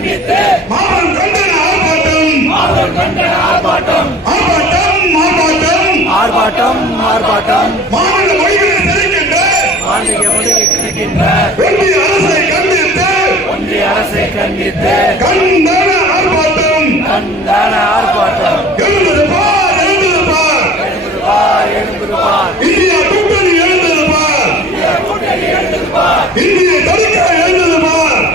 கண்டித்து மாபெரும் கண்டன ஆர்ப்பாட்டம் ஆர்ப்பாட்டம் மாநில மொழிகளை கிடைக்கின்ற ஒன்றிய அரசை கண்டித்து கண்டன ஆர்ப்பாட்டம் எழுந்திருப்பார் இந்தியா கூட்டணி எழுந்திருப்பார் இந்திய தடுக்க எழுந்திருப்பார்